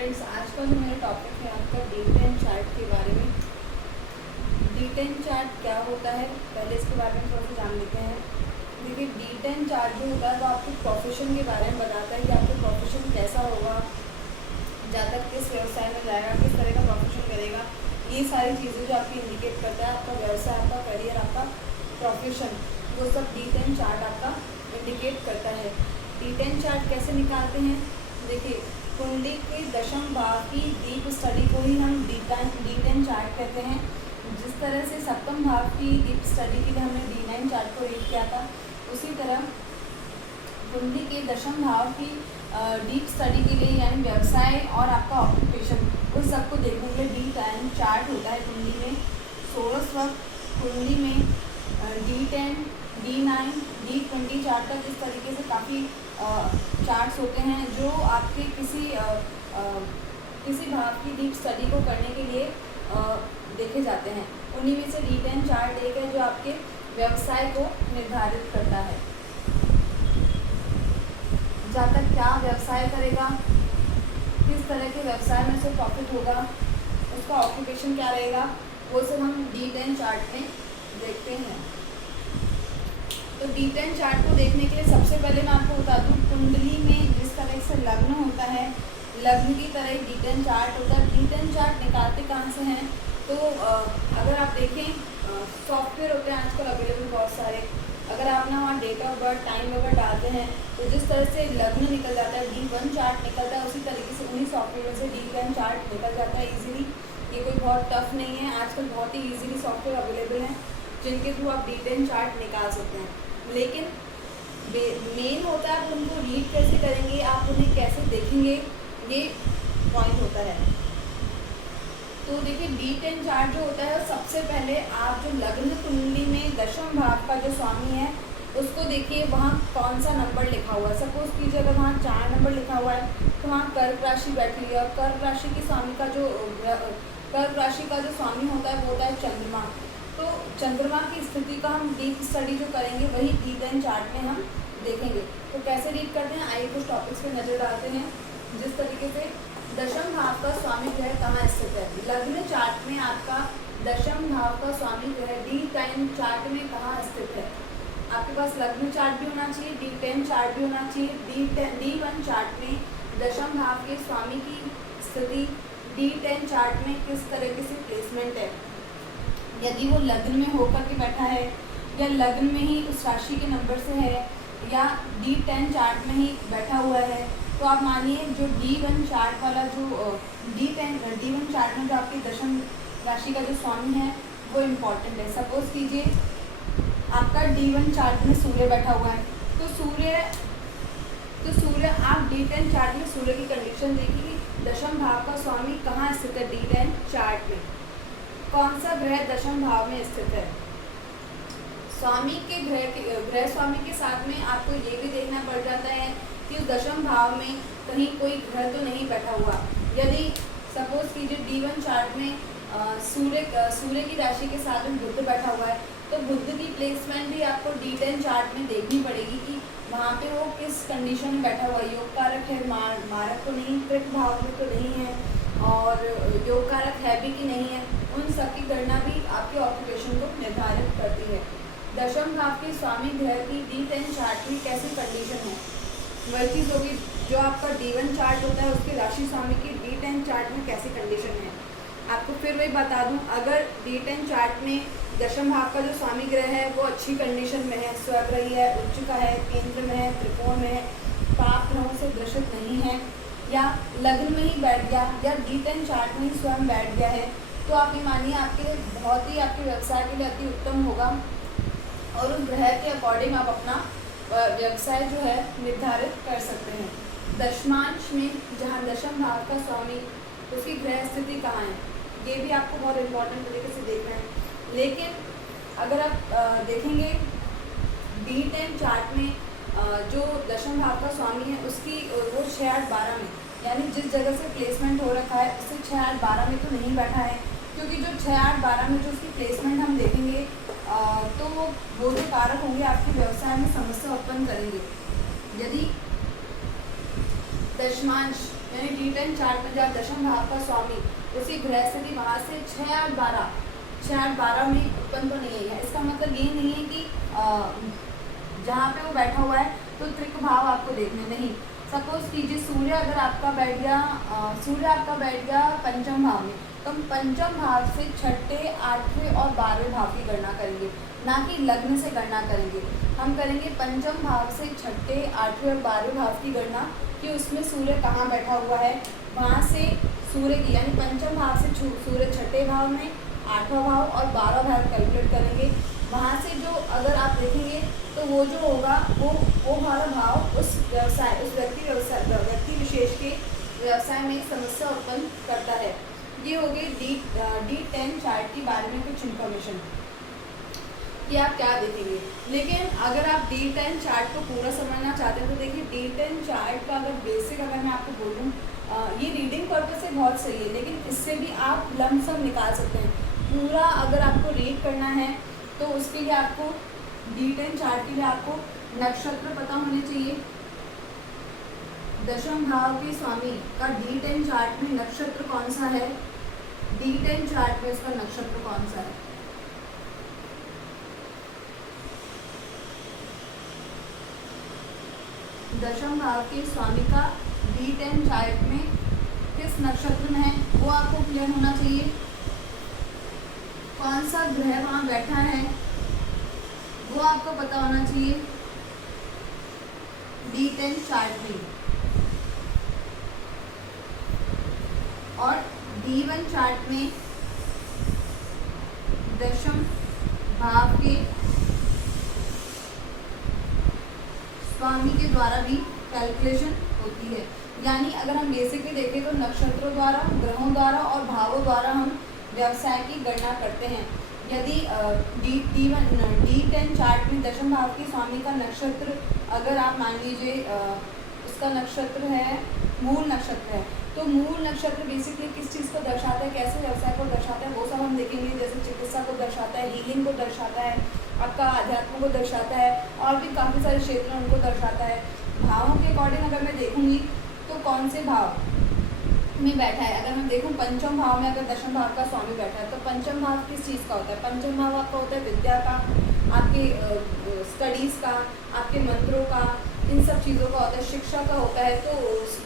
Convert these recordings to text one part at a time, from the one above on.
Friends, आज का जो मेरा टॉपिक है आपका D10 चार्ट के बारे में। D10 चार्ट क्या होता है, पहले इसके बारे में थोड़ा सा जान लेते हैं। देखिए, D10 चार्ट जो होता है वो आपके प्रोफेशन के बारे में बताता है कि आपका प्रोफेशन कैसा होगा, ज़्यादातर किस व्यवसाय में जाएगा, किस तरह का प्रोफेशन करेगा। ये सारी चीज़ें जो आपकी इंडिकेट करता है, आपका व्यवसाय, आपका करियर, आपका प्रोफेशन, वो सब D10 चार्ट आपका इंडिकेट करता है। D10 चार्ट कैसे निकालते हैं? देखिए, कुंडली के दशम भाव की डीप स्टडी को ही हम D10 चार्ट कहते हैं। जिस तरह से सप्तम भाव की डीप स्टडी के लिए हमने D9 चार्ट को रीड किया था, उसी तरह कुंडली के दशम भाव की डीप स्टडी के लिए यानी व्यवसाय और आपका ऑक्यूपेशन, उस सबको देखने के लिए D10 चार्ट होता है कुंडली में। 16 वक्त कुंडली में D10, D9, D20 चार्ट तक इस तरीके से काफ़ी चार्ट्स होते हैं जो आपके किसी भाव की डीप स्टडी को करने के लिए देखे जाते हैं। उन्हीं में से D10 चार्ट एक है जो आपके व्यवसाय को निर्धारित करता है। जहाँ तक क्या व्यवसाय करेगा, किस तरह के व्यवसाय में से प्रॉफिट होगा, उसका ऑक्यूपेशन क्या रहेगा, वो सब हम D10 चार्ट में देखते हैं। तो D10 चार्ट को देखने के लिए सबसे पहले मैं आपको बता दूं, कुंडली में जिस तरह से लग्न होता है, लग्न की तरह ही D10 चार्ट होता है। D10 चार्ट निकालते कहाँ से हैं? तो अगर आप देखें, सॉफ्टवेयर होते हैं आजकल अवेलेबल बहुत सारे। अगर आप ना वहाँ डेट ऑफ बर्थ, टाइम वगैरह डालते हैं तो जिस तरह से लग्न निकल जाता है, D1 चार्ट निकलता है, उसी तरीके से उन्हीं सॉफ्टवेयर से D10 चार्ट निकल जाता है ईजिली। ये कोई बहुत टफ नहीं है, आजकल बहुत ही ईजिली सॉफ्टवेयर अवेलेबल हैं जिनके थ्रू आप D10 चार्ट निकाल सकते हैं। लेकिन मेन होता है आप उनको रीड कैसे करेंगे, आप उन्हें कैसे देखेंगे, ये पॉइंट होता है। तो देखिए, D10 चार्ट जो होता है, सबसे पहले आप जो लग्न कुंडली में दशम भाव का जो स्वामी है उसको देखिए, वहाँ कौन सा नंबर लिखा हुआ है। सपोज कीजिए अगर वहाँ 4 नंबर लिखा हुआ है तो वहाँ कर्क राशि बैठी हुई है, और कर्क राशि की स्वामी का कर्क राशि का जो स्वामी होता है वो होता है चंद्रमा। तो चंद्रमा की स्थिति का हम डीप स्टडी जो करेंगे वही D10 चार्ट में हम देखेंगे। तो कैसे रीड करते हैं, आइए कुछ टॉपिक्स पे नज़र डालते हैं। जिस तरीके से दशम भाव का स्वामी ग्रह कहाँ स्थित है, लग्न चार्ट में आपका दशम भाव का स्वामी ग्रह D10 चार्ट में कहाँ स्थित है। आपके पास लग्न चार्ट भी होना चाहिए, D10 चार्ट भी होना चाहिए। D1 चार्ट में दशम भाव के स्वामी की स्थिति D10 चार्ट में किस तरीके से प्लेसमेंट है। यदि वो लग्न में होकर के बैठा है या लग्न में ही उस राशि के नंबर से है या D10 चार्ट में ही बैठा हुआ है, तो आप मानिए जो D1 चार्ट वाला जो D1 चार्ट में जो आपकी दशम राशि का जो स्वामी है वो इम्पॉर्टेंट है। सपोज कीजिए आपका D1 चार्ट में सूर्य बैठा हुआ है, तो सूर्य आप D10 चार्ट में सूर्य की कंडीशन देखिए, दशम भाव का स्वामी कहाँ स्थित है D10 चार्ट में, कौन सा ग्रह दशम भाव में स्थित है। स्वामी के ग्रह स्वामी के साथ में आपको ये भी देखना पड़ जाता है कि उस दशम भाव में कहीं कोई ग्रह तो नहीं बैठा हुआ। यदि सपोज कीजिए D1 चार्ट में सूर्य की राशि के साथ में बुध बैठा हुआ है, तो बुध की प्लेसमेंट भी आपको D10 चार्ट में देखनी पड़ेगी कि वहाँ पे वो किस कंडीशन में बैठा हुआ है। योग कारक है, मारक तो नहीं, कृत भाव में तो नहीं है, और योग कारक है भी कि नहीं है, उन सब की गणना भी आपके ऑक्यूपेशन को निर्धारित करती है। दशम भाव के स्वामी ग्रह की D10 चार्ट में कैसी कंडीशन है, वही चीज़ होगी जो आपका D1 चार्ट होता है, उसके राशि स्वामी की D10 चार्ट में कैसी कंडीशन है। आपको फिर वही बता दूं, अगर D10 चार्ट में दशम भाव का जो स्वामी ग्रह है वो अच्छी कंडीशन में है, स्वग्रही है, उच्च का है, केंद्र में है, त्रिकोण में है, पाप ग्रहों से ग्रसित नहीं है, या लग्न में ही बैठ गया, या D10 चार्ट में ही स्वयं बैठ गया है, तो आप ये मानिए आपके लिए बहुत ही, आपके व्यवसाय के लिए अति उत्तम होगा। और उस ग्रह के अकॉर्डिंग आप अपना व्यवसाय जो है निर्धारित कर सकते हैं। दशमांश में जहाँ दशम भाव का स्वामी, उसकी ग्रह स्थिति कहाँ है, ये भी आपको बहुत इम्पोर्टेंट तरीके से देखना है। लेकिन अगर आप देखेंगे D10 चार्ट में जो दशम भाव का स्वामी है उसकी वो 6, 8, 12 में, यानी जिस जगह से प्लेसमेंट हो रखा है उससे 6, 8, 12 में तो नहीं बैठा है, क्योंकि जो 6, 8, 12 में जो उसकी प्लेसमेंट हम देखेंगे तो वो जो कारक होंगे आपके व्यवसाय में समस्या उत्पन्न करेंगे। यदि दशमांश यानी D10 चार्ट में जहाँ दशम भाव का स्वामी उसी गृह स्थिति वहाँ से 6, 8, 12 में उत्पन्न तो नहीं है। इसका मतलब ये नहीं है कि जहाँ पे वो बैठा हुआ है तो त्रिक भाव आपको देखने नहीं। सपोज कीजिए सूर्य अगर आपका बैठ गया पंचम भाव में, तो हम पंचम भाव से छठे, 8वें और 12वें भाव की गणना करेंगे, ना कि लग्न से गणना करेंगे। हम करेंगे पंचम भाव से छठे, 8वें और 12वें भाव की गणना कि उसमें सूर्य कहाँ बैठा हुआ है, वहाँ से सूर्य की यानी पंचम भाव से सूर्य छठे भाव में, 8वां भाव और 12वां भाव कैलकुलेट करेंगे। वहाँ से जो अगर आप देखेंगे तो वो जो होगा वो वाला भाव उस व्यक्ति विशेष के व्यवसाय में एक समस्या उत्पन्न करता है। ये हो गई D10 चार्ट के बारे में कुछ इन्फॉर्मेशन कि आप क्या देखेंगे। लेकिन अगर आप D10 चार्ट को पूरा समझना चाहते हैं तो देखिए D10 चार्ट का अगर बेसिक अगर मैं आपको बोलूँ, ये रीडिंग पर्पज से बहुत सही है, लेकिन इससे भी आप लमसम निकाल सकते हैं। पूरा अगर आपको रीड करना है तो उसके लिए आपको D10 चार्ट के लिए आपको नक्षत्र पता होने चाहिए। दशम भाव के स्वामी का D10 चार्ट में नक्षत्र कौन सा है, D10 चार्ट में इसका नक्षत्र कौन सा है। दशम भाव के स्वामी का D10 चार्ट में किस नक्षत्र में है वो आपको क्लियर होना चाहिए। कौन सा ग्रह वहाँ बैठा है वो आपको पता होना चाहिए D10 चार्ट में। और D1 चार्ट में दशम भाव के स्वामी के द्वारा भी कैलकुलेशन होती है। यानी अगर हम बेसिकली देखें तो नक्षत्रों द्वारा, ग्रहों द्वारा और भावों द्वारा हम व्यवसाय की गणना करते हैं। यदि D10 चार्ट में दशम भाव के स्वामी का नक्षत्र अगर आप मान लीजिए उसका नक्षत्र है, मूल नक्षत्र है, तो मूल नक्षत्र बेसिकली किस चीज़ को दर्शाता है, कैसे व्यवसाय को दर्शाता है वो सब हम देखेंगे। जैसे चिकित्सा को दर्शाता है, हीलिंग को दर्शाता है, आपका अध्यात्म को दर्शाता है और भी काफ़ी सारे क्षेत्र उनको दर्शाता है। भावों के अकॉर्डिंग अगर मैं देखूँगी तो कौन से भाव में बैठा है, अगर हम देखूं पंचम भाव में अगर दशम भाव का स्वामी बैठा है तो पंचम भाव किस चीज़ का होता है, पंचम भाव आपका होता है विद्या का, आपके स्टडीज़ का, आपके मंत्रों का, इन सब चीज़ों का होता है, शिक्षा का होता है। तो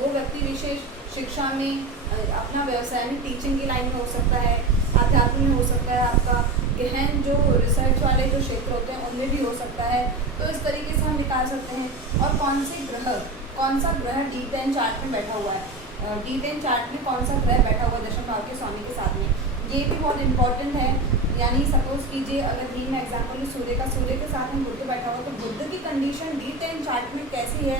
वो व्यक्ति विशेष शिक्षा में अपना व्यवसाय में टीचिंग की लाइन में हो सकता है, अध्यात्म में हो सकता है, आपका गहन जो रिसर्च वाले जो क्षेत्र होते हैं उनमें भी हो सकता है। तो इस तरीके से हम निकाल सकते हैं। और कौन सा ग्रह D10 चार्ट में बैठा हुआ है, D10 चार्ट में कौन सा ग्रह बैठा हुआ दशम भाव के स्वामी के साथ में, ये भी बहुत इंपॉर्टेंट है। यानी सपोज कीजिए अगर भी मैं एग्जाम्पल सूर्य के साथ में बुध बैठा हुआ तो बुध की कंडीशन D10 चार्ट में कैसी है,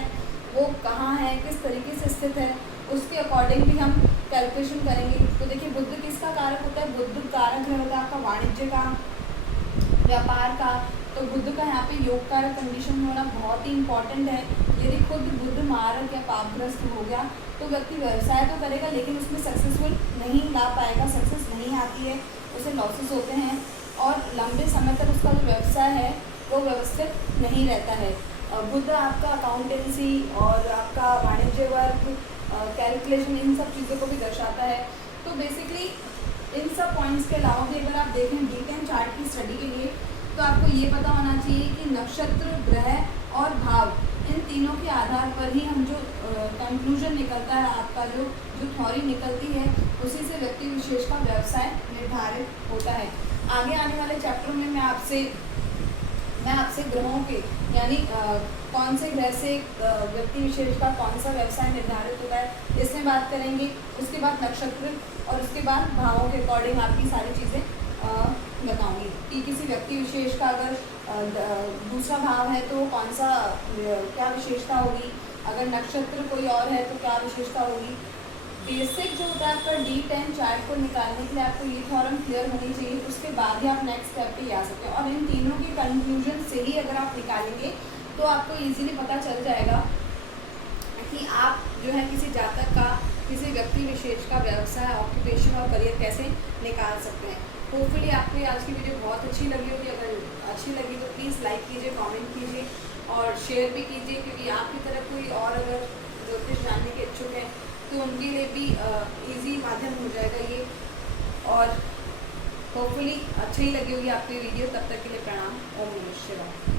वो कहाँ है, किस तरीके से स्थित है, उसके अकॉर्डिंग भी हम कैलकुलेशन करेंगे। तो देखिए बुध किसका कारक होता है, बुध कारक ग्रह होता है आपका वाणिज्य का, व्यापार का। तो बुध का यहाँ पे योग कारक कंडीशन होना बहुत ही इंपॉर्टेंट है। यदि खुद बुध मारक या पापग्रस्त हो गया तो व्यक्ति व्यवसाय तो करेगा लेकिन उसमें सक्सेसफुल नहीं ला पाएगा, सक्सेस नहीं आती है, उसे लॉसेस होते हैं और लंबे समय तक उसका जो व्यवसाय है वो व्यवस्थित नहीं रहता है। बुध आपका अकाउंटेंसी और आपका वाणिज्य वर्ग, कैलकुलेशन, इन सब चीज़ों को भी दर्शाता है। तो बेसिकली इन सब पॉइंट्स के अलावा भी अगर आप देखें D10 चार्ट की स्टडी के लिए तो आपको ये पता होना चाहिए कि नक्षत्र, ग्रह और भाव, इन तीनों के आधार पर ही हम जो कंक्लूजन निकलता है, आपका जो थ्योरी निकलती है, उसी से व्यक्ति विशेष का व्यवसाय निर्धारित होता है। आगे आने वाले चैप्टर में मैं आपसे ग्रहों के यानी कौन से ग्रह से व्यक्ति विशेष का कौन सा व्यवसाय निर्धारित होता है इसमें बात करेंगे। उसके बाद नक्षत्र और उसके बाद भावों के अकॉर्डिंग आपकी सारी चीज़ें बताऊंगी कि किसी व्यक्ति विशेष का अगर दूसरा भाव है तो कौन सा क्या विशेषता होगी, अगर नक्षत्र कोई और है तो क्या विशेषता होगी। बेसिक जो होता है आपका D10 चार्ट को निकालने के लिए आपको ये थ्योरम क्लियर होनी चाहिए, उसके बाद ही आप नेक्स्ट स्टेप पे आ सकते हैं। और इन तीनों के कंक्लूजन से ही अगर आप निकालेंगे तो आपको इजीली पता चल जाएगा कि आप जो है किसी जातक का, किसी व्यक्ति विशेष का व्यवसाय, ऑक्यूपेशन और करियर कैसे निकाल सकते हैं। होपफुली आपको आज की वीडियो बहुत अच्छी लगी होगी। अगर अच्छी लगी तो प्लीज़ लाइक कीजिए, कमेंट कीजिए और शेयर भी कीजिए, क्योंकि आपकी तरफ कोई और अगर ज्योतिष जानने के इच्छुक है तो उनके लिए भी इजी माध्यम हो जाएगा ये। और होपफुली अच्छी ही लगी होगी आपकी वीडियो। तब तक के लिए प्रणाम। ओम नमः शिवाय।